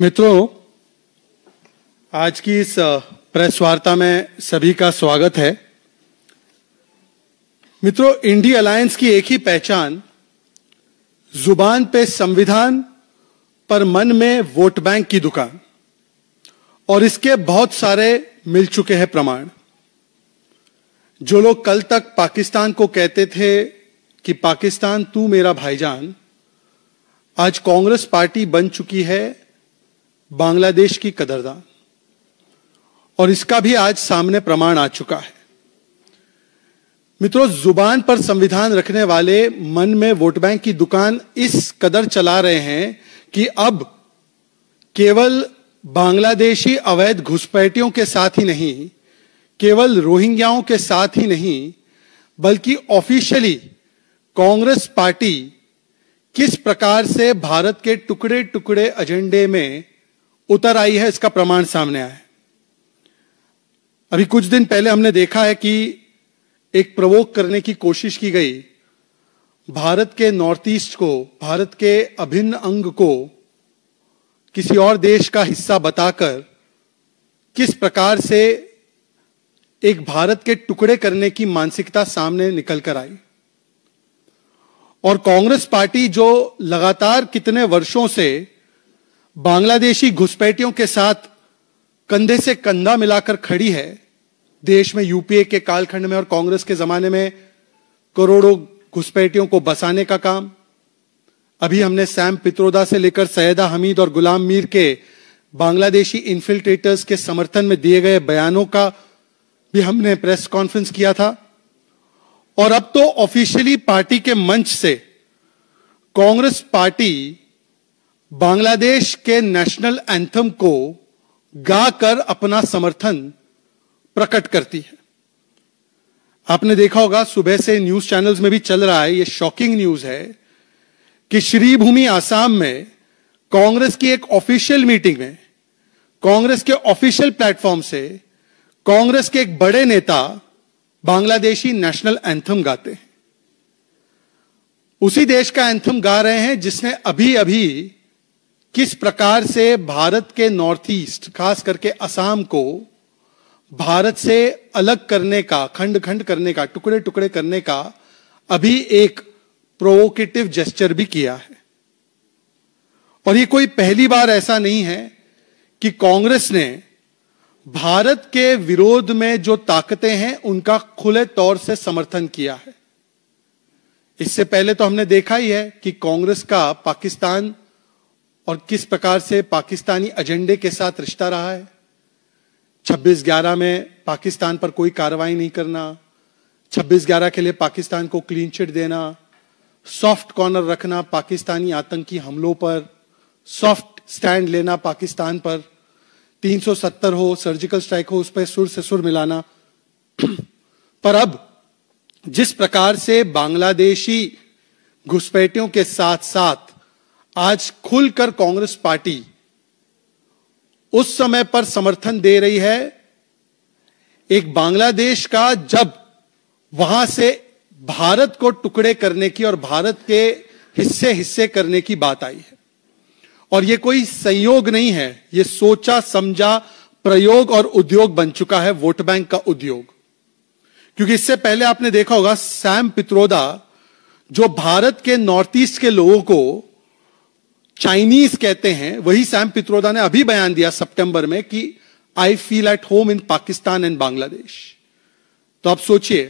मित्रों, आज की इस प्रेस वार्ता में सभी का स्वागत है। मित्रों, इंडी अलायंस की एक ही पहचान जुबान पे संविधान पर मन में वोट बैंक की दुकान, और इसके बहुत सारे मिल चुके हैं प्रमाण। जो लोग कल तक पाकिस्तान को कहते थे कि पाकिस्तान तू मेरा भाईजान, आज कांग्रेस पार्टी बन चुकी है बांग्लादेश की कदरदान, और इसका भी आज सामने प्रमाण आ चुका है। मित्रों, जुबान पर संविधान रखने वाले मन में वोट बैंक की दुकान इस कदर चला रहे हैं कि अब केवल बांग्लादेशी अवैध घुसपैठियों के साथ ही नहीं, केवल रोहिंग्याओं के साथ ही नहीं, बल्कि ऑफिशियली कांग्रेस पार्टी किस प्रकार से भारत के टुकड़े टुकड़े एजेंडे में उतर आई है, इसका प्रमाण सामने आया है। अभी कुछ दिन पहले हमने देखा है कि एक प्रवोक करने की कोशिश की गई, भारत के नॉर्थ ईस्ट को, भारत के अभिन्न अंग को किसी और देश का हिस्सा बताकर किस प्रकार से एक भारत के टुकड़े करने की मानसिकता सामने निकल कर आई। और कांग्रेस पार्टी जो लगातार कितने वर्षों से बांग्लादेशी घुसपैठियों के साथ कंधे से कंधा मिलाकर खड़ी है, देश में यूपीए के कालखंड में और कांग्रेस के जमाने में करोड़ों घुसपैठियों को बसाने का काम, अभी हमने सैम पित्रोदा से लेकर सैयदा हमीद और गुलाम मीर के बांग्लादेशी इन्फिल्ट्रेटर्स के समर्थन में दिए गए बयानों का भी हमने प्रेस कॉन्फ्रेंस किया था। और अब तो ऑफिशियली पार्टी के मंच से कांग्रेस पार्टी बांग्लादेश के नेशनल एंथम को गाकर अपना समर्थन प्रकट करती है। आपने देखा होगा, सुबह से न्यूज चैनल्स में भी चल रहा है, यह शॉकिंग न्यूज है कि श्रीभूमि आसाम में कांग्रेस की एक ऑफिशियल मीटिंग में, कांग्रेस के ऑफिशियल प्लेटफॉर्म से कांग्रेस के एक बड़े नेता बांग्लादेशी नेशनल एंथम गाते हैं। उसी देश का एंथम गा रहे हैं जिसने अभी अभी किस प्रकार से भारत के नॉर्थ ईस्ट, खास करके असम को भारत से अलग करने का, खंड खंड करने का, टुकड़े टुकड़े करने का अभी एक प्रोवोकेटिव जेस्चर भी किया है। और ये कोई पहली बार ऐसा नहीं है कि कांग्रेस ने भारत के विरोध में जो ताकतें हैं उनका खुले तौर से समर्थन किया है। इससे पहले तो हमने देखा ही है कि कांग्रेस का पाकिस्तान और किस प्रकार से पाकिस्तानी एजेंडे के साथ रिश्ता रहा है। 26/11 में पाकिस्तान पर कोई कार्रवाई नहीं करना, 26/11 के लिए पाकिस्तान को क्लीन चिट देना, सॉफ्ट कॉर्नर रखना पाकिस्तानी आतंकी हमलों पर, सॉफ्ट स्टैंड लेना पाकिस्तान पर, 370 हो, सर्जिकल स्ट्राइक हो, उस पर सुर से सुर मिलाना। पर अब जिस प्रकार से बांग्लादेशी घुसपैठियों के साथ साथ आज खुलकर कांग्रेस पार्टी उस समय पर समर्थन दे रही है एक बांग्लादेश का, जब वहां से भारत को टुकड़े करने की और भारत के हिस्से हिस्से करने की बात आई है। और यह कोई संयोग नहीं है, यह सोचा समझा प्रयोग और उद्योग बन चुका है, वोट बैंक का उद्योग। क्योंकि इससे पहले आपने देखा होगा, सैम पित्रोदा जो भारत के नॉर्थ ईस्ट के लोगों को चाइनीज कहते हैं, वही सैम पित्रोदा ने अभी बयान दिया सितंबर में कि I feel at home in Pakistan and Bangladesh. तो आप सोचिए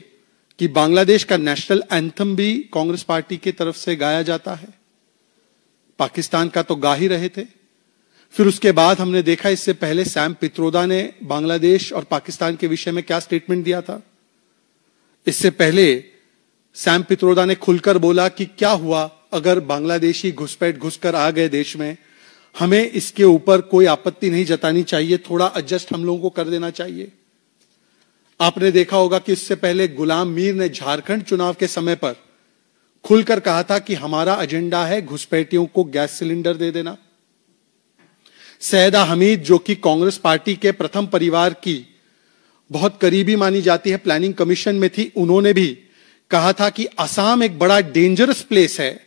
कि बांग्लादेश का नेशनल एंथम भी कांग्रेस पार्टी की तरफ से गाया जाता है, पाकिस्तान का तो गा ही रहे थे। फिर उसके बाद हमने देखा, इससे पहले सैम पित्रोदा ने बांग्लादेश और पाकिस्तान के विषय में क्या स्टेटमेंट दिया था। इससे पहले सैम पित्रोदा ने खुलकर बोला कि क्या हुआ अगर बांग्लादेशी घुसपैठ घुसकर आ गए देश में, हमें इसके ऊपर कोई आपत्ति नहीं जतानी चाहिए, थोड़ा एडजस्ट हम लोगों को कर देना चाहिए। आपने देखा होगा कि इससे पहले गुलाम मीर ने झारखंड चुनाव के समय पर खुलकर कहा था कि हमारा एजेंडा है घुसपैठियों को गैस सिलेंडर दे देना। सैयदा हमीद, जो कि कांग्रेस पार्टी के प्रथम परिवार की बहुत करीबी मानी जाती है, प्लानिंग कमीशन में थी, उन्होंने भी कहा था कि असम एक बड़ा डेंजरस प्लेस है,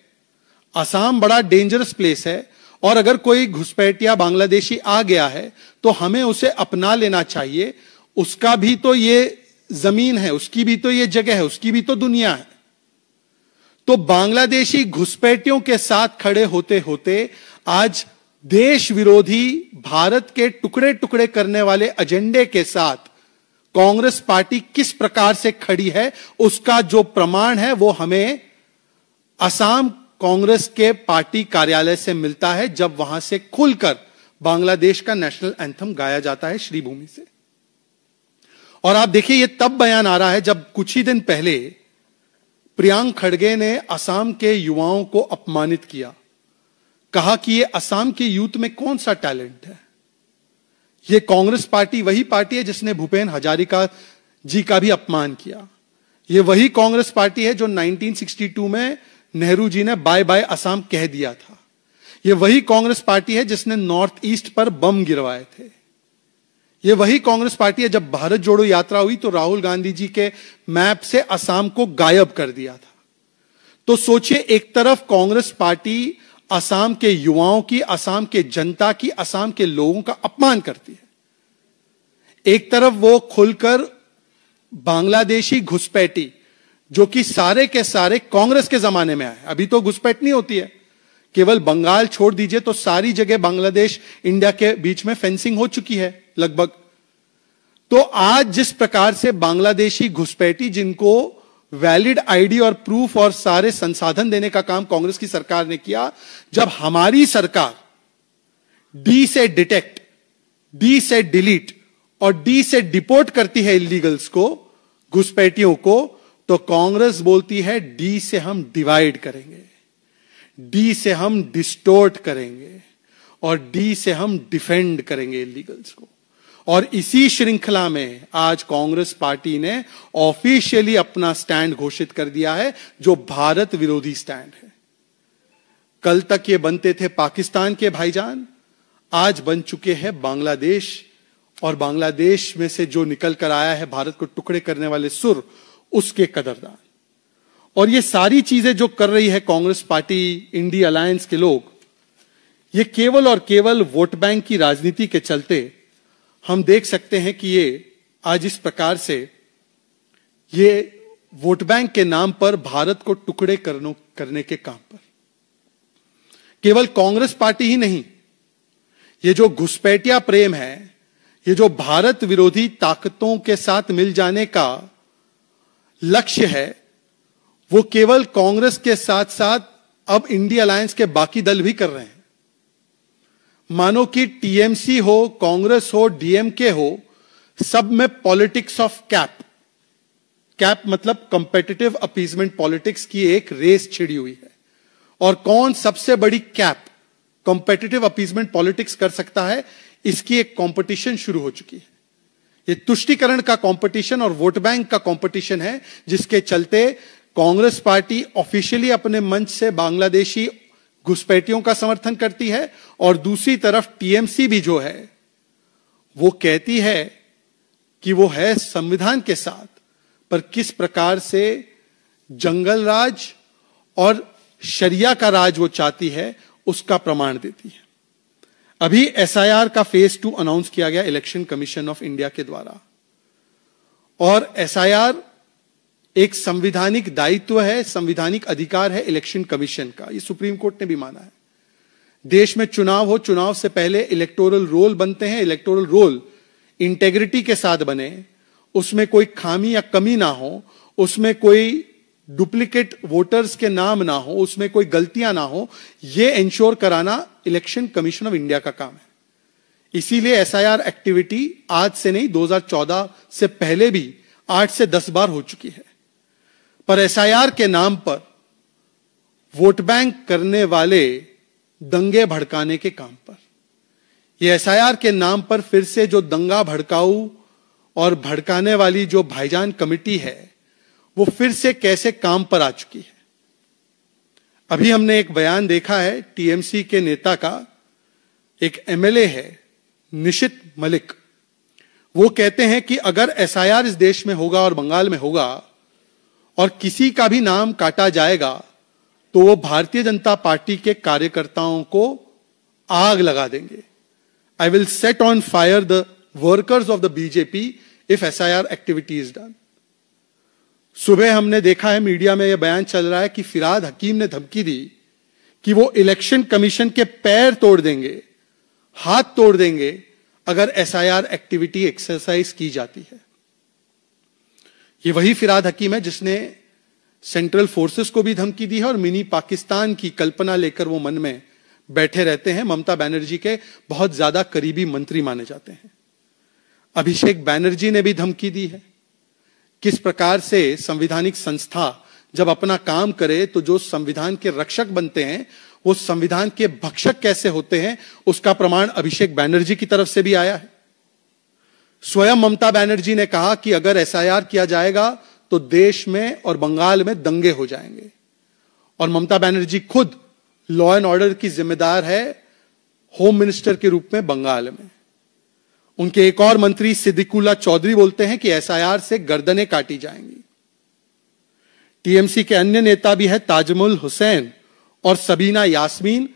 असम बड़ा डेंजरस प्लेस है और अगर कोई घुसपैठिया बांग्लादेशी आ गया है तो हमें उसे अपना लेना चाहिए। उसका भी तो ये जमीन है, उसकी भी तो ये जगह है, उसकी भी तो दुनिया है। तो बांग्लादेशी घुसपैठियों के साथ खड़े होते होते आज देश विरोधी, भारत के टुकड़े टुकड़े करने वाले एजेंडे के साथ कांग्रेस पार्टी किस प्रकार से खड़ी है, उसका जो प्रमाण है वो हमें असम कांग्रेस के पार्टी कार्यालय से मिलता है, जब वहां से खुलकर बांग्लादेश का नेशनल एंथम गाया जाता है श्रीभूमि से। और आप देखिए, ये तब बयान आ रहा है जब कुछ ही दिन पहले प्रियांक खड़गे ने असम के युवाओं को अपमानित किया, कहा कि ये असम के यूथ में कौन सा टैलेंट है। ये कांग्रेस पार्टी वही पार्टी है जिसने भूपेन हजारिका जी का भी अपमान किया। ये वही कांग्रेस पार्टी है जो 1962 में नेहरू जी ने बाय बाय असम कह दिया था। ये वही कांग्रेस पार्टी है जिसने नॉर्थ ईस्ट पर बम गिरवाए थे। ये वही कांग्रेस पार्टी है, जब भारत जोड़ो यात्रा हुई तो राहुल गांधी जी के मैप से असम को गायब कर दिया था। तो सोचिए, एक तरफ कांग्रेस पार्टी असम के युवाओं की, असम के जनता की, असम के लोगों का अपमान करती है। एक तरफ वो खुलकर बांग्लादेशी घुसपैठी, जो कि सारे के सारे कांग्रेस के जमाने में आए, अभी तो घुसपैठ नहीं होती है, केवल बंगाल छोड़ दीजिए तो सारी जगह बांग्लादेश इंडिया के बीच में फेंसिंग हो चुकी है लगभग। तो आज जिस प्रकार से बांग्लादेशी घुसपैठी, जिनको वैलिड आईडी और प्रूफ और सारे संसाधन देने का काम कांग्रेस की सरकार ने किया, जब हमारी सरकार डी से डिटेक्ट, डी से डिलीट और डी से डिपोर्ट करती है इलीगल्स को, घुसपैठियों को, तो कांग्रेस बोलती है डी से हम डिवाइड करेंगे, डी से हम डिस्टोर्ट करेंगे और डी से हम डिफेंड करेंगे इलीगल्स को। और इसी श्रृंखला में आज कांग्रेस पार्टी ने ऑफिशियली अपना स्टैंड घोषित कर दिया है, जो भारत विरोधी स्टैंड है। कल तक ये बनते थे पाकिस्तान के भाईजान, आज बन चुके हैं बांग्लादेश, और बांग्लादेश में से जो निकल कर आया है भारत को टुकड़े करने वाले सुर, उसके कदरदान। और ये सारी चीजें जो कर रही है कांग्रेस पार्टी, इंडिया अलायंस के लोग, ये केवल और केवल वोट बैंक की राजनीति के चलते हम देख सकते हैं कि ये आज इस प्रकार से ये वोट बैंक के नाम पर भारत को टुकड़े करने के काम पर, केवल कांग्रेस पार्टी ही नहीं, ये जो घुसपैठिया प्रेम है, ये जो भारत विरोधी ताकतों के साथ मिल जाने का लक्ष्य है, वो केवल कांग्रेस के साथ साथ अब इंडिया अलायंस के बाकी दल भी कर रहे हैं। मानो कि टीएमसी हो, कांग्रेस हो, डीएमके हो, सब में पॉलिटिक्स ऑफ कैप, कैप मतलब कंपेटिटिव अपीजमेंट पॉलिटिक्स की एक रेस छिड़ी हुई है। और कौन सबसे बड़ी कैप कंपेटिटिव अपीजमेंट पॉलिटिक्स कर सकता है, इसकी एक कंपटीशन शुरू हो चुकी है। ये तुष्टीकरण का कंपटीशन और वोट बैंक का कंपटीशन है, जिसके चलते कांग्रेस पार्टी ऑफिशियली अपने मंच से बांग्लादेशी घुसपैठियों का समर्थन करती है, और दूसरी तरफ टीएमसी भी जो है वो कहती है कि वो है संविधान के साथ, पर किस प्रकार से जंगल राज और शरिया का राज वो चाहती है, उसका प्रमाण देती है। अभी एसआईआर का फेज 2 अनाउंस किया गया इलेक्शन कमीशन ऑफ इंडिया के द्वारा, और एसआईआर एक संवैधानिक दायित्व है, संवैधानिक अधिकार है इलेक्शन कमीशन का, ये सुप्रीम कोर्ट ने भी माना है। देश में चुनाव हो, चुनाव से पहले इलेक्टोरल रोल बनते हैं, इलेक्टोरल रोल इंटेग्रिटी के साथ बने, उसमें कोई खामी या कमी ना हो, उसमें कोई डुप्लीकेट वोटर्स के नाम ना हो, उसमें कोई गलतियां ना हो, यह इंश्योर कराना इलेक्शन कमीशन ऑफ इंडिया का काम है। इसीलिए एसआईआर एक्टिविटी आज से नहीं, 2014 से पहले भी 8 से 10 बार हो चुकी है। पर एसआईआर के नाम पर वोट बैंक करने वाले दंगे भड़काने के काम पर, यह एसआईआर के नाम पर फिर से जो दंगा भड़काऊ और भड़काने वाली जो भाईजान कमेटी है, वो फिर से कैसे काम पर आ चुकी है। अभी हमने एक बयान देखा है टीएमसी के नेता का, एक एमएलए है निशित मलिक, वो कहते हैं कि अगर एसआईआर इस देश में होगा और बंगाल में होगा और किसी का भी नाम काटा जाएगा, तो वो भारतीय जनता पार्टी के कार्यकर्ताओं को आग लगा देंगे। I will set on fire the workers of the BJP if SIR activity is done. सुबह हमने देखा है मीडिया में यह बयान चल रहा है कि फिरहाद हकीम ने धमकी दी कि वो इलेक्शन कमीशन के पैर तोड़ देंगे, हाथ तोड़ देंगे अगर एसआईआर एक्टिविटी एक्सरसाइज की जाती है। ये वही फिरहाद हकीम है जिसने सेंट्रल फोर्सेस को भी धमकी दी है और मिनी पाकिस्तान की कल्पना लेकर वो मन में बैठे रहते हैं। ममता बनर्जी के बहुत ज्यादा करीबी मंत्री माने जाते हैं। अभिषेक बैनर्जी ने भी धमकी दी है। किस प्रकार से संवैधानिक संस्था जब अपना काम करे तो जो संविधान के रक्षक बनते हैं वो संविधान के भक्षक कैसे होते हैं, उसका प्रमाण अभिषेक बैनर्जी की तरफ से भी आया है। स्वयं ममता बनर्जी ने कहा कि अगर एसआईआर किया जाएगा तो देश में और बंगाल में दंगे हो जाएंगे। और ममता बनर्जी खुद लॉ एंड ऑर्डर की जिम्मेदार है होम मिनिस्टर के रूप में बंगाल में। उनके एक और मंत्री सिद्दीकुल्ला चौधरी बोलते हैं कि एसआईआर से गर्दनें काटी जाएंगी। टीएमसी के अन्य नेता भी है ताजमुल हुसैन और सबीना यास्मीन,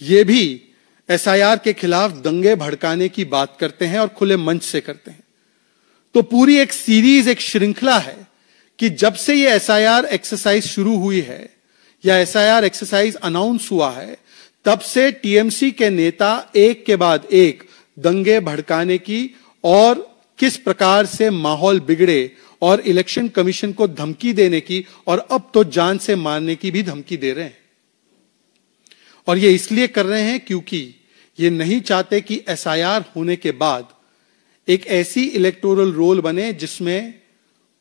ये भी एसआईआर के खिलाफ दंगे भड़काने की बात करते हैं और खुले मंच से करते हैं। तो पूरी एक सीरीज, एक श्रृंखला है कि जब से ये एसआईआर एक्सरसाइज शुरू हुई है या एसआईआर एक्सरसाइज अनाउंस हुआ है, तब से टीएमसी के नेता एक के बाद एक दंगे भड़काने की और किस प्रकार से माहौल बिगड़े और इलेक्शन कमीशन को धमकी देने की और अब तो जान से मारने की भी धमकी दे रहे हैं। और ये इसलिए कर रहे हैं क्योंकि ये नहीं चाहते कि एसआईआर होने के बाद एक ऐसी इलेक्टोरल रोल बने जिसमें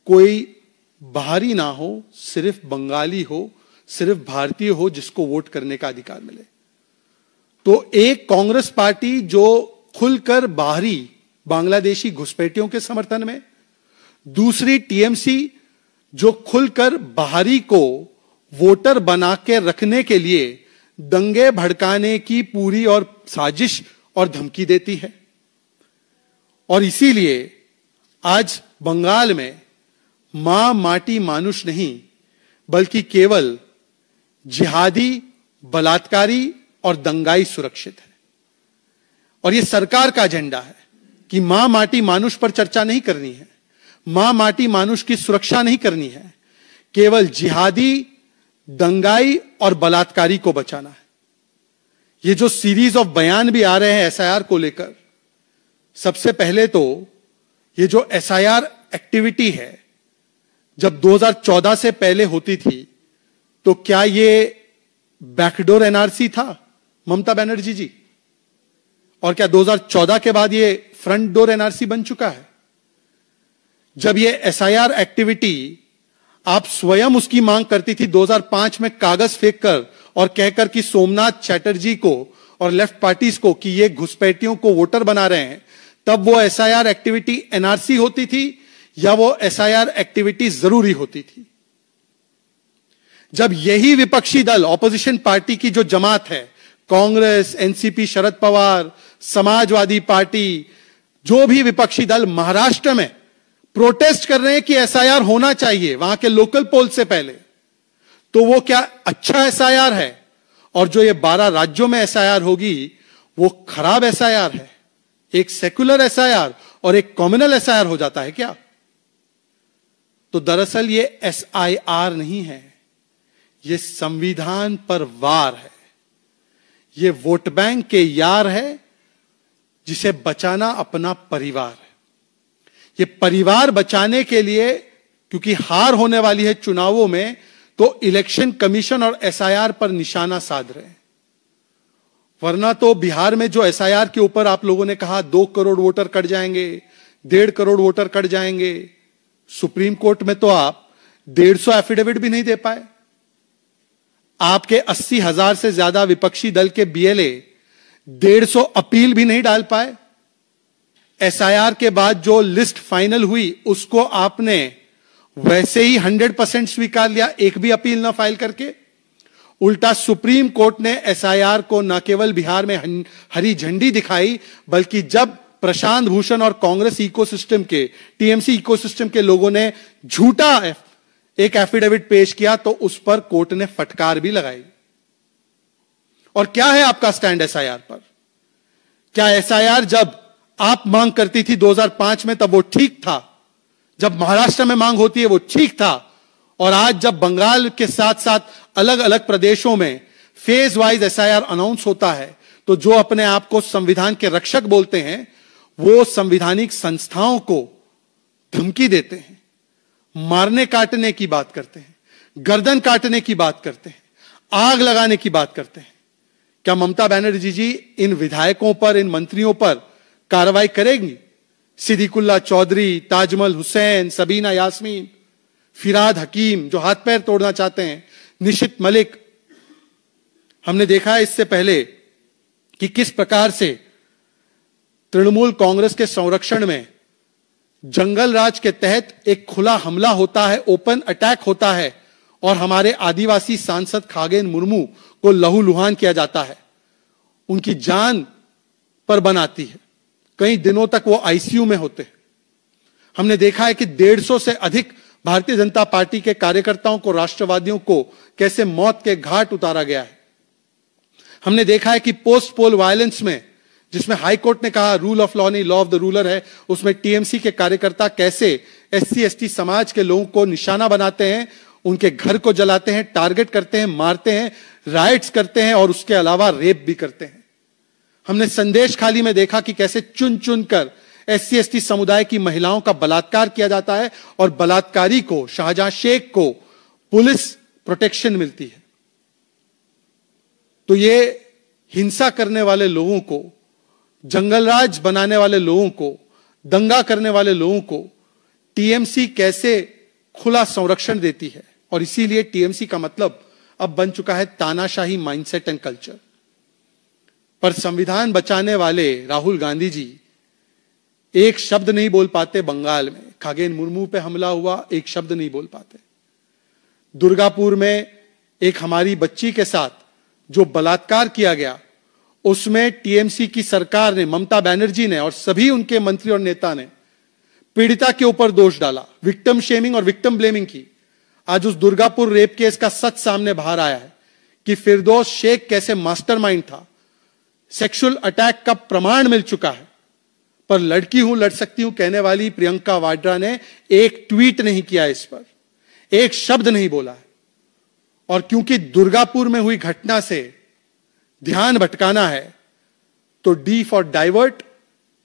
कोई बाहरी ना हो, सिर्फ बंगाली हो, सिर्फ भारतीय हो जिसको वोट करने का अधिकार मिले। तो एक कांग्रेस पार्टी जो खुलकर बाहरी बांग्लादेशी घुसपैठियों के समर्थन में, दूसरी टीएमसी जो खुलकर बाहरी को वोटर बना के रखने के लिए दंगे भड़काने की पूरी और साजिश और धमकी देती है। और इसीलिए आज बंगाल में मां माटी मानुष नहीं बल्कि केवल जिहादी, बलात्कारी और दंगाई सुरक्षित है। और यह सरकार का एजेंडा है कि मां माटी मानुष पर चर्चा नहीं करनी है, मां माटी मानुष की सुरक्षा नहीं करनी है, केवल जिहादी, दंगाई और बलात्कारी को बचाना है। ये जो सीरीज ऑफ बयान भी आ रहे हैं एसआईआर को लेकर, सबसे पहले तो ये जो एसआईआर एक्टिविटी है जब 2014 से पहले होती थी तो क्या ये बैकडोर एनआरसी था ममता बनर्जी जी? और क्या 2014 के बाद ये फ्रंट डोर एनआरसी बन चुका है? जब ये एसआईआर एक्टिविटी आप स्वयं उसकी मांग करती थी 2005 में कागज फेंक कर और कहकर कि सोमनाथ चैटर्जी को और लेफ्ट पार्टीज को कि ये घुसपैठियों को वोटर बना रहे हैं, तब वो एसआईआर एक्टिविटी एनआरसी होती थी या वो एसआईआर एक्टिविटी जरूरी होती थी? जब यही विपक्षी दल, ऑपोजिशन पार्टी की जो जमात है, कांग्रेस, एनसीपी, शरद पवार, समाजवादी पार्टी, जो भी विपक्षी दल महाराष्ट्र में प्रोटेस्ट कर रहे हैं कि एसआईआर होना चाहिए वहां के लोकल पोल से पहले, तो वो क्या अच्छा एसआईआर है? और जो ये 12 राज्यों में एसआईआर होगी वो खराब एसआईआर है? एक सेकुलर एसआईआर और एक कम्युनल एसआईआर हो जाता है क्या? तो दरअसल ये एसआईआर नहीं है, ये संविधान पर वार है, ये वोट बैंक के यार है जिसे बचाना अपना परिवार है। ये परिवार बचाने के लिए, क्योंकि हार होने वाली है चुनावों में, तो इलेक्शन कमीशन और एसआईआर पर निशाना साध रहे हैं। वरना तो बिहार में जो एसआईआर के ऊपर आप लोगों ने कहा 2 करोड़ वोटर कट जाएंगे, 1.5 करोड़ वोटर कट जाएंगे, सुप्रीम कोर्ट में तो आप 150 एफिडेविट भी नहीं दे पाए। आपके 80,000 से ज्यादा विपक्षी दल के बीएलए 150 अपील भी नहीं डाल पाए। एसआईआर के बाद जो लिस्ट फाइनल हुई उसको आपने वैसे ही 100% स्वीकार लिया, एक भी अपील ना फाइल करके। उल्टा सुप्रीम कोर्ट ने एसआईआर को न केवल बिहार में हरी झंडी दिखाई, बल्कि जब प्रशांत भूषण और कांग्रेस इकोसिस्टम के, टीएमसी इकोसिस्टम के लोगों ने झूठा एक एफिडेविट पेश किया तो उस पर कोर्ट ने फटकार भी लगाई। और क्या है आपका स्टैंड एसआईआर पर? क्या एसआईआर जब आप मांग करती थी 2005 में तब वो ठीक था, जब महाराष्ट्र में मांग होती है वो ठीक था, और आज जब बंगाल के साथ साथ अलग अलग प्रदेशों में फेज वाइज एसआईआर अनाउंस होता है, तो जो अपने आप को संविधान के रक्षक बोलते हैं वो संवैधानिक संस्थाओं को धमकी देते हैं, मारने काटने की बात करते हैं, गर्दन काटने की बात करते हैं, आग लगाने की बात करते हैं। क्या ममता बनर्जी जी इन विधायकों पर, इन मंत्रियों पर कार्रवाई करेंगी? सिद्दीकुल्ला चौधरी, ताजमल हुसैन, सबीना यास्मीन, फिराद हकीम जो हाथ पैर तोड़ना चाहते हैं, निशित मलिक। हमने देखा है इससे पहले कि किस प्रकार से तृणमूल कांग्रेस के संरक्षण में जंगल राज के तहत एक खुला हमला होता है, ओपन अटैक होता है, और हमारे आदिवासी सांसद खागेन मुर्मू को लहूलुहान किया जाता है, उनकी जान पर बनाती है। कई दिनों तक वो आईसीयू में होते हैं। हमने देखा है कि 150 से अधिक भारतीय जनता पार्टी के कार्यकर्ताओं को, राष्ट्रवादियों को कैसे मौत के घाट उतारा गया है। हमने देखा है कि पोस्ट पोल वायलेंस में, जिसमें हाईकोर्ट ने कहा रूल ऑफ लॉ नहीं लॉ ऑफ द रूलर है, उसमें टीएमसी के कार्यकर्ता कैसे एससी एसटी समाज के लोगों को निशाना बनाते हैं, उनके घर को जलाते हैं, टारगेट करते हैं, मारते हैं, राइट्स करते हैं और उसके अलावा रेप भी करते हैं। हमने संदेश खाली में देखा कि कैसे चुन चुन कर एससी एसटी समुदाय की महिलाओं का बलात्कार किया जाता है और बलात्कारी को, शाहजहां शेख को, पुलिस प्रोटेक्शन मिलती है। तो ये हिंसा करने वाले लोगों को, जंगलराज बनाने वाले लोगों को, दंगा करने वाले लोगों को टीएमसी कैसे खुला संरक्षण देती है। और इसीलिए टीएमसी का मतलब अब बन चुका है तानाशाही माइंडसेट एंड कल्चर। पर संविधान बचाने वाले राहुल गांधी जी एक शब्द नहीं बोल पाते। बंगाल में खागेन मुर्मू पे हमला हुआ, एक शब्द नहीं बोल पाते। दुर्गापुर में एक हमारी बच्ची के साथ जो बलात्कार किया गया, उसमें टीएमसी की सरकार ने, ममता बनर्जी ने और सभी उनके मंत्री और नेता ने पीड़िता के ऊपर दोष डाला, विक्टिम शेमिंग और विक्टिम ब्लेमिंग की। आज उस दुर्गापुर रेप केस का सच सामने बाहर आया है कि फिरदौस शेख कैसे मास्टरमाइंड था। सेक्सुअल अटैक का प्रमाण मिल चुका है, पर लड़की हूं लड़ सकती हूं कहने वाली प्रियंका वाड्रा ने एक ट्वीट नहीं किया, इस पर एक शब्द नहीं बोला है। और क्योंकि दुर्गापुर में हुई घटना से ध्यान भटकाना है, तो D for divert,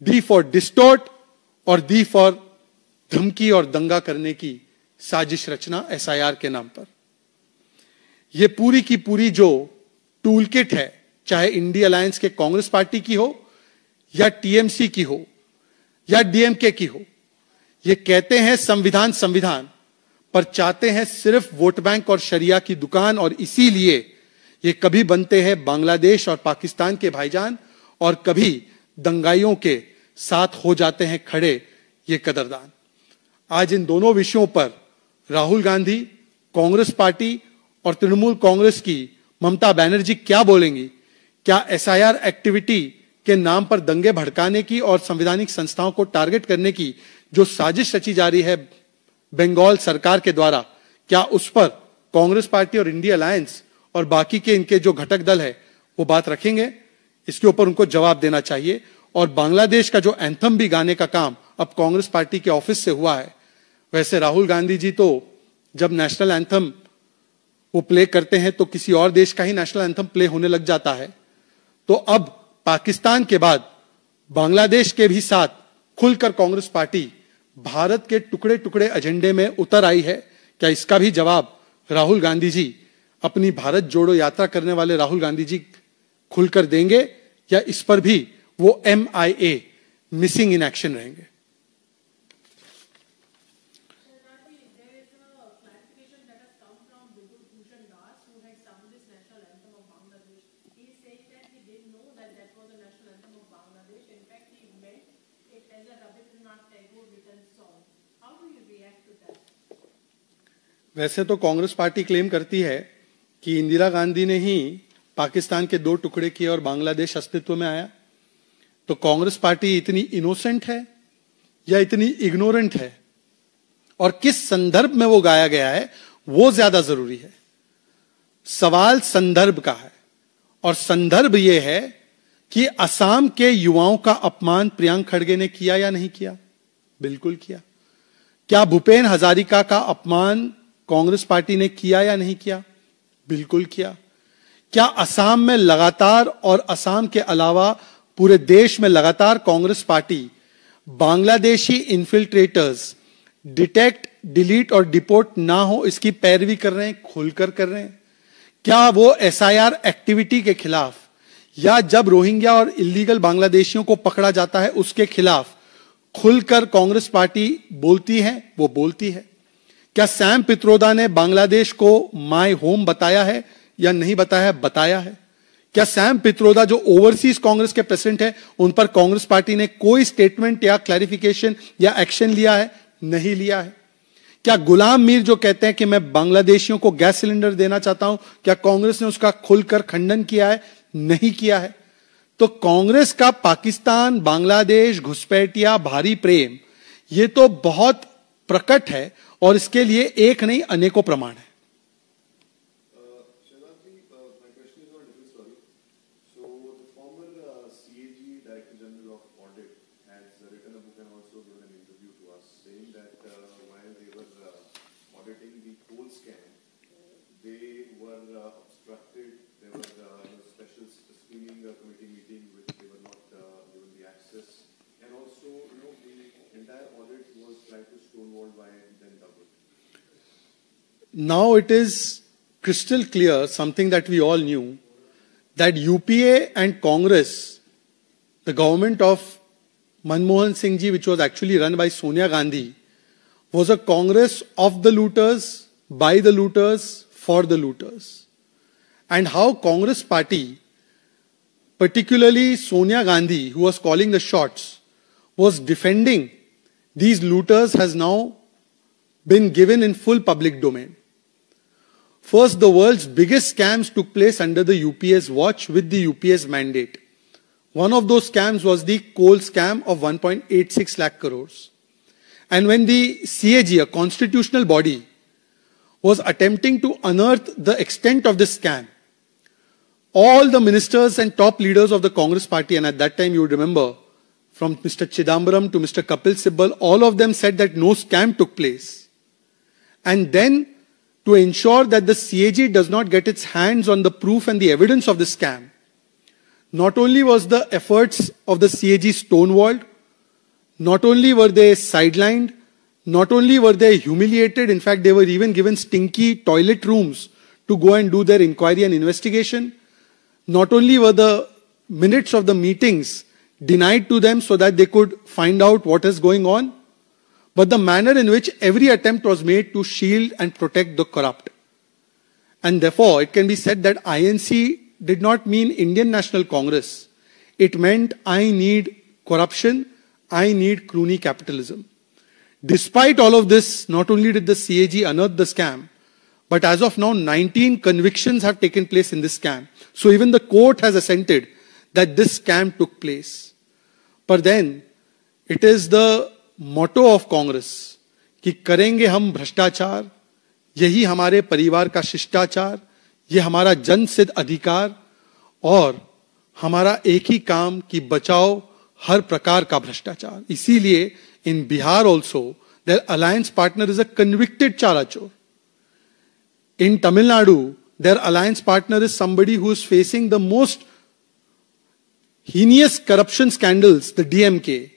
D for distort और डी फॉर धमकी और दंगा करने की साजिश रचना एसआईआर के नाम पर। यह पूरी की पूरी जो टूल किट है, चाहे इंडिया अलायंस के कांग्रेस पार्टी की हो या टीएमसी की हो या डीएमके की हो, ये कहते हैं संविधान संविधान, पर चाहते हैं सिर्फ वोट बैंक और शरिया की दुकान। और इसीलिए ये कभी बनते हैं बांग्लादेश और पाकिस्तान के भाईजान और कभी दंगाइयों के साथ हो जाते हैं खड़े ये कदरदान। आज इन दोनों विषयों पर राहुल गांधी, कांग्रेस पार्टी और तृणमूल कांग्रेस की ममता बनर्जी क्या बोलेंगी? क्या एसआईआर एक्टिविटी के नाम पर दंगे भड़काने की और संवैधानिक संस्थाओं को टारगेट करने की जो साजिश रची जा रही है बंगाल सरकार के द्वारा, क्या उस पर कांग्रेस पार्टी और इंडिया अलायंस और बाकी के इनके जो घटक दल है वो बात रखेंगे? इसके ऊपर उनको जवाब देना चाहिए। और बांग्लादेश का जो एंथम भी गाने का काम अब कांग्रेस पार्टी के ऑफिस से हुआ है, वैसे राहुल गांधी जी तो जब नेशनल एंथम वो प्ले करते हैं तो किसी और देश का ही नेशनल एंथम प्ले होने लग जाता है। तो अब पाकिस्तान के बाद बांग्लादेश के भी साथ खुलकर कांग्रेस पार्टी भारत के टुकड़े टुकड़े एजेंडे में उतर आई है। क्या इसका भी जवाब राहुल गांधी जी, अपनी भारत जोड़ो यात्रा करने वाले राहुल गांधी जी खुलकर देंगे, या इस पर भी वो MIA मिसिंग इन एक्शन रहेंगे? वैसे तो कांग्रेस पार्टी क्लेम करती है कि इंदिरा गांधी ने ही पाकिस्तान के 2 टुकड़े किए और बांग्लादेश अस्तित्व में आया। तो कांग्रेस पार्टी इतनी इनोसेंट है या इतनी इग्नोरेंट है, और किस संदर्भ में वो गाया गया है वो ज्यादा जरूरी है। सवाल संदर्भ का है, और संदर्भ ये है कि असम के युवाओं का अपमान प्रियंक खड़गे ने किया या नहीं किया? बिल्कुल किया। क्या भूपेन हजारिका का अपमान कांग्रेस पार्टी ने किया या नहीं किया? बिल्कुल किया। क्या असम में लगातार और असम के अलावा पूरे देश में लगातार Congress party Bangladeshi infiltrators detect, delete और डिपोर्ट ना हो इसकी पैरवी कर रहे हैं, खुलकर कर रहे हैं? क्या वो एसआईआर एक्टिविटी के खिलाफ या जब रोहिंग्या और इलीगल बांग्लादेशियों को पकड़ा जाता है उसके खिलाफ खुलकर कांग्रेस पार्टी बोलती है? वो बोलती है। क्या सैम पित्रोदा ने बांग्लादेश को माय होम बताया है या नहीं बताया है? बताया है। क्या सैम पित्रोदा जो ओवरसीज कांग्रेस के प्रेसिडेंट है उन पर कांग्रेस पार्टी ने कोई स्टेटमेंट या क्लैरिफिकेशन या एक्शन लिया है? नहीं लिया है। क्या गुलाम मीर जो कहते हैं कि मैं बांग्लादेशियों को गैस सिलेंडर देना चाहता हूं, क्या कांग्रेस ने उसका खुलकर खंडन किया है? नहीं किया है। तो कांग्रेस का पाकिस्तान, बांग्लादेश, घुसपैठिया, भारी प्रेम ये तो बहुत प्रकट है और इसके लिए एक नहीं अनेकों प्रमाण है। Now it is crystal clear, something that we all knew, that UPA and Congress, the government of Manmohan Singh ji, which was actually run by Sonia Gandhi, was a Congress of the looters, by the looters, for the looters. And how Congress party, particularly Sonia Gandhi, who was calling the shots, was defending these looters has now been given in full public domain. First, the world's biggest scams took place under the UPA's watch with the UPA's mandate. One of those scams was the coal scam of 1.86 lakh crores. And when the CAG, a constitutional body, was attempting to unearth the extent of this scam, all the ministers and top leaders of the Congress party, and at that time you would remember, from Mr. Chidambaram to Mr. Kapil Sibal, all of them said that no scam took place. And then, to ensure that the CAG does not get its hands on the proof and the evidence of the scam, not only was the efforts of the CAG stonewalled, not only were they sidelined, not only were they humiliated, in fact, they were even given stinky toilet rooms to go and do their inquiry and investigation. Not only were the minutes of the meetings denied to them so that they could find out what is going on, but the manner in which every attempt was made to shield and protect the corrupt. And therefore, it can be said that INC did not mean Indian National Congress. It meant I need corruption, I need crony capitalism. Despite all of this, not only did the CAG unearth the scam, but as of now, 19 convictions have taken place in this scam. So even the court has assented that this scam took place. But then, it is the motto of Congress कि करेंगे हम भ्रष्टाचार, यही हमारे परिवार का शिष्टाचार, ये हमारा जनसिद्ध अधिकार और हमारा एक ही काम कि बचाओ हर प्रकार का भ्रष्टाचार. इसीलिए in Bihar also, their alliance partner is a convicted charachor. In Tamil Nadu, their alliance partner is somebody who is facing the most heinous corruption scandals, the DMK.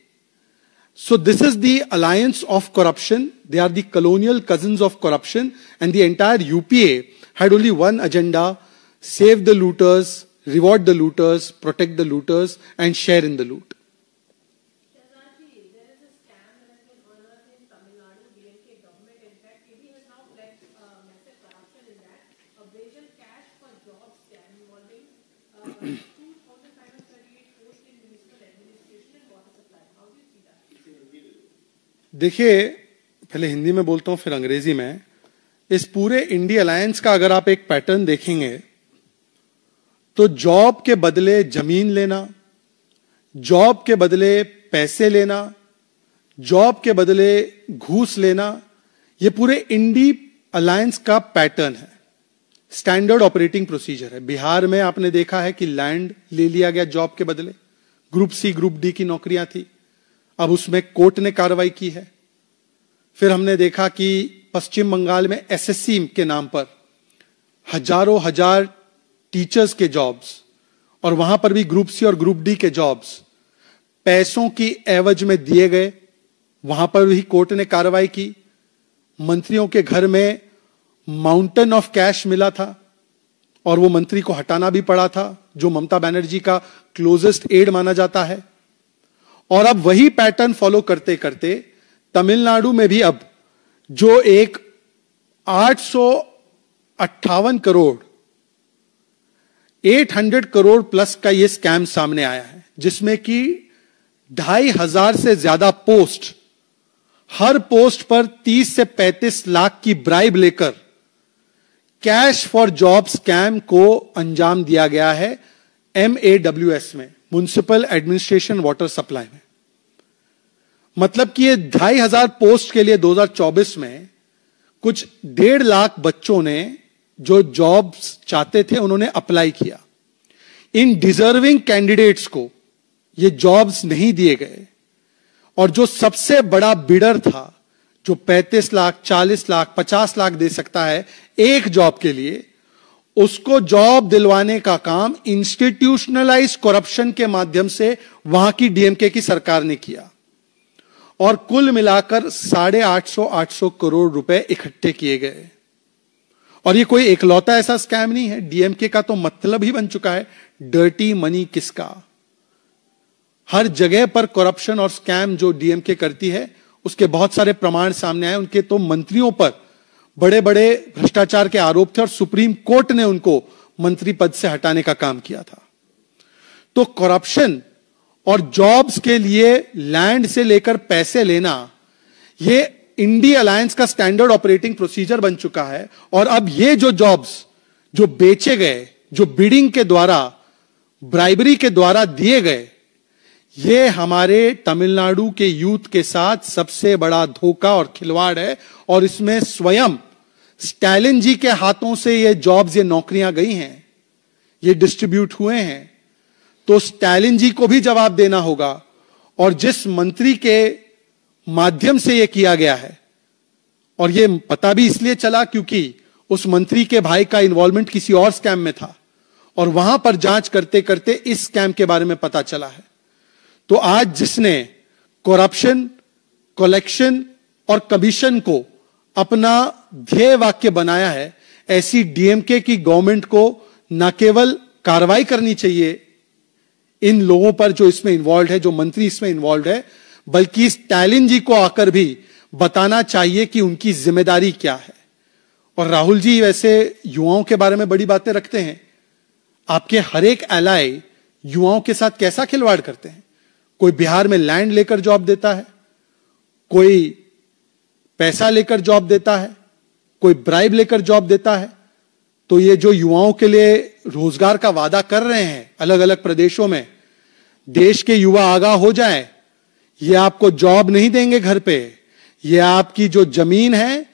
So this is the alliance of corruption. They are the colonial cousins of corruption, and the entire UPA had only one agenda: save the looters, reward the looters, protect the looters, and share in the loot. देखिए, पहले हिंदी में बोलता हूं फिर अंग्रेजी में. इस पूरे इंडिया अलायंस का अगर आप एक पैटर्न देखेंगे तो जॉब के बदले जमीन लेना, जॉब के बदले पैसे लेना, जॉब के बदले घूस लेना, ये पूरे इंडी अलायंस का पैटर्न है. स्टैंडर्ड ऑपरेटिंग प्रोसीजर है। बिहार में आपने देखा है कि लैंड ले लिया गया जॉब के बदले, ग्रुप सी ग्रुप डी की नौकरियां थी, अब उसमें कोर्ट ने कार्रवाई की है। फिर हमने देखा कि पश्चिम बंगाल में एसएससी के नाम पर हजारों हजार टीचर्स के जॉब्स, और वहां पर भी ग्रुप सी और ग्रुप डी के जॉब्स पैसों की एवज में दिए गए, वहां पर भी कोर्ट ने कार्रवाई की। मंत्रियों के घर में माउंटेन ऑफ कैश मिला था और वो मंत्री को हटाना भी पड़ा था, जो ममता बनर्जी का क्लोजेस्ट एड माना जाता है। और अब वही पैटर्न फॉलो करते करते तमिलनाडु में भी अब जो एक 858 करोड़ 800 करोड़ प्लस का ये स्कैम सामने आया है, जिसमें कि 2500 से ज्यादा पोस्ट, हर पोस्ट पर 30 से 35 लाख की ब्राइब लेकर कैश फॉर जॉब स्कैम को अंजाम दिया गया है MAWS में, म्युनिसिपल एडमिनिस्ट्रेशन वाटर सप्लाई में। मतलब कि ये 2500 पोस्ट के लिए 2024 में कुछ 1.5 लाख बच्चों ने जो जॉब्स चाहते थे उन्होंने अप्लाई किया। इन डिजर्विंग कैंडिडेट्स को ये जॉब्स नहीं दिए गए, और जो सबसे बड़ा बिडर था, जो 35 लाख 40 लाख 50 लाख दे सकता है एक जॉब के लिए, उसको जॉब दिलवाने का काम इंस्टीट्यूशनलाइज करप्शन के माध्यम से वहां की डीएमके की सरकार ने किया, और कुल मिलाकर 850 करोड़ रुपए इकट्ठे किए गए। और ये कोई एकलौता ऐसा स्कैम नहीं है, डीएमके का तो मतलब ही बन चुका है डर्टी मनी किसका। हर जगह पर करप्शन और स्कैम जो डीएमके करती है उसके बहुत सारे प्रमाण सामने आए। उनके तो मंत्रियों पर बड़े बड़े भ्रष्टाचार के आरोप थे और सुप्रीम कोर्ट ने उनको मंत्री पद से हटाने का काम किया था। तो करप्शन और जॉब्स के लिए लैंड से लेकर पैसे लेना, ये इंडी अलायंस का स्टैंडर्ड ऑपरेटिंग प्रोसीजर बन चुका है। और अब ये जो जॉब्स जो बेचे गए, जो बिडिंग के द्वारा, ब्राइबरी के द्वारा दिए गए, ये हमारे तमिलनाडु के यूथ के साथ सबसे बड़ा धोखा और खिलवाड़ है। और इसमें स्वयं स्टैलिन जी के हाथों से ये जॉब्स, ये नौकरियां गई हैं, ये डिस्ट्रीब्यूट हुए हैं। तो स्टैलिन जी को भी जवाब देना होगा। और जिस मंत्री के माध्यम से ये किया गया है, और ये पता भी इसलिए चला क्योंकि उस मंत्री के भाई का इन्वॉल्वमेंट किसी और स्कैम में था, और वहां पर जांच करते करते इस स्कैम के बारे में पता चला है। तो आज जिसने करप्शन, कलेक्शन और कमीशन को अपना ध्येय वाक्य बनाया है, ऐसी डीएमके की गवर्नमेंट को न केवल कार्रवाई करनी चाहिए इन लोगों पर जो इसमें इन्वॉल्व है, जो मंत्री इसमें इन्वॉल्व है, बल्कि स्टैलिन जी को आकर भी बताना चाहिए कि उनकी जिम्मेदारी क्या है। और राहुल जी वैसे युवाओं के बारे में बड़ी बातें रखते हैं। आपके हर एक एलाय युवाओं के साथ कैसा खिलवाड़ करते हैं। कोई बिहार में लैंड लेकर जॉब देता है, कोई पैसा लेकर जॉब देता है, कोई ब्राइब लेकर जॉब देता है। तो ये जो युवाओं के लिए रोजगार का वादा कर रहे हैं अलग अलग प्रदेशों में, देश के युवा आगाह हो जाएं, ये आपको जॉब नहीं देंगे घर पे, ये आपकी जो जमीन है,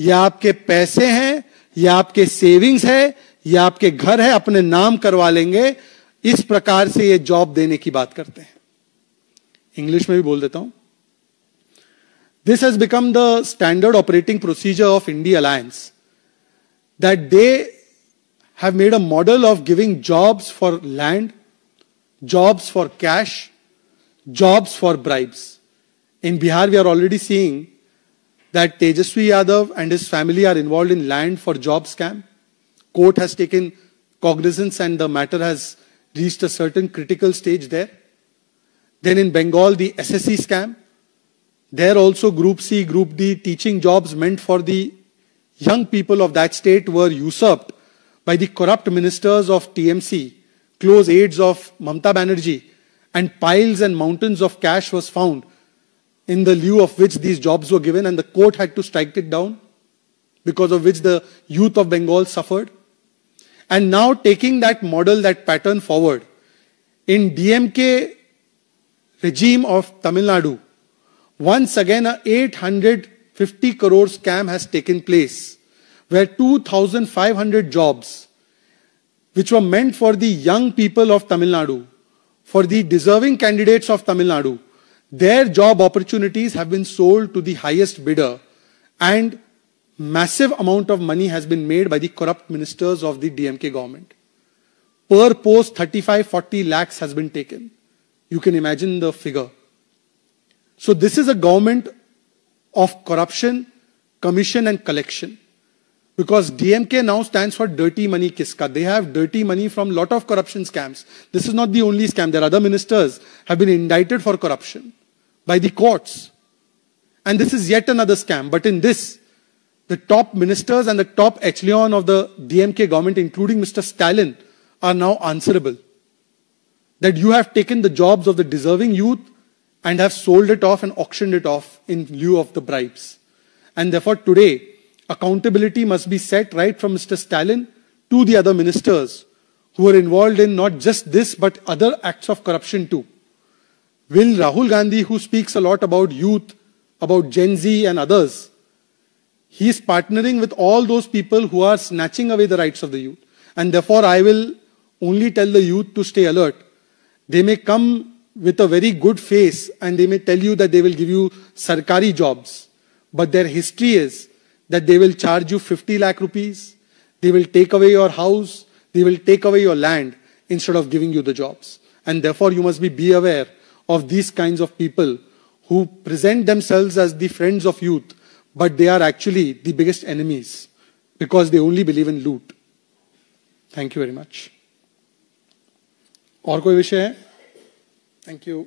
ये आपके पैसे हैं, ये आपके सेविंग्स है, ये आपके घर है, अपने नाम करवा लेंगे। इस प्रकार से ये जॉब देने की बात करते हैं। इंग्लिश में भी बोल देता हूं। This has become the standard operating procedure of India Alliance, that they have made a model of giving jobs for land, jobs for cash, jobs for bribes. In Bihar, we are already seeing that Tejaswi Yadav and his family are involved in land for job scam. Court has taken cognizance and the matter has reached a certain critical stage there. Then in Bengal, the SSC scam. There also Group C, Group D teaching jobs meant for the young people of that state were usurped by the corrupt ministers of TMC, close aides of Mamata Banerjee, and piles and mountains of cash was found in the lieu of which these jobs were given, and the court had to strike it down, because of which the youth of Bengal suffered. And now taking that model, that pattern forward, in DMK regime of Tamil Nadu, once again a 850 crore scam has taken place, where 2,500 jobs, which were meant for the young people of Tamil Nadu, for the deserving candidates of Tamil Nadu, their job opportunities have been sold to the highest bidder, and massive amount of money has been made by the corrupt ministers of the DMK government. Per post, 35-40 lakhs has been taken. You can imagine the figure. So this is a government of corruption, commission and collection. Because DMK now stands for dirty money kiska. They have dirty money from a lot of corruption scams. This is not the only scam. Their other ministers have been indicted for corruption by the courts. And this is yet another scam. But in this, the top ministers and the top echelon of the DMK government, including Mr. Stalin, are now answerable. That you have taken the jobs of the deserving youth and have sold it off and auctioned it off in lieu of the bribes. And therefore today, accountability must be set right from Mr. Stalin to the other ministers who are involved in not just this but other acts of corruption too. Will Rahul Gandhi, who speaks a lot about youth, about Gen Z and others, he is partnering with all those people who are snatching away the rights of the youth. And therefore I will only tell the youth to stay alert. They may come with a very good face and they may tell you that they will give you sarkari jobs. But their history is that they will charge you 50 lakh rupees, they will take away your house, they will take away your land instead of giving you the jobs. And therefore you must be aware of these kinds of people who present themselves as the friends of youth, but they are actually the biggest enemies because they only believe in loot. Thank you very much. और कोई विषय है? Thank you.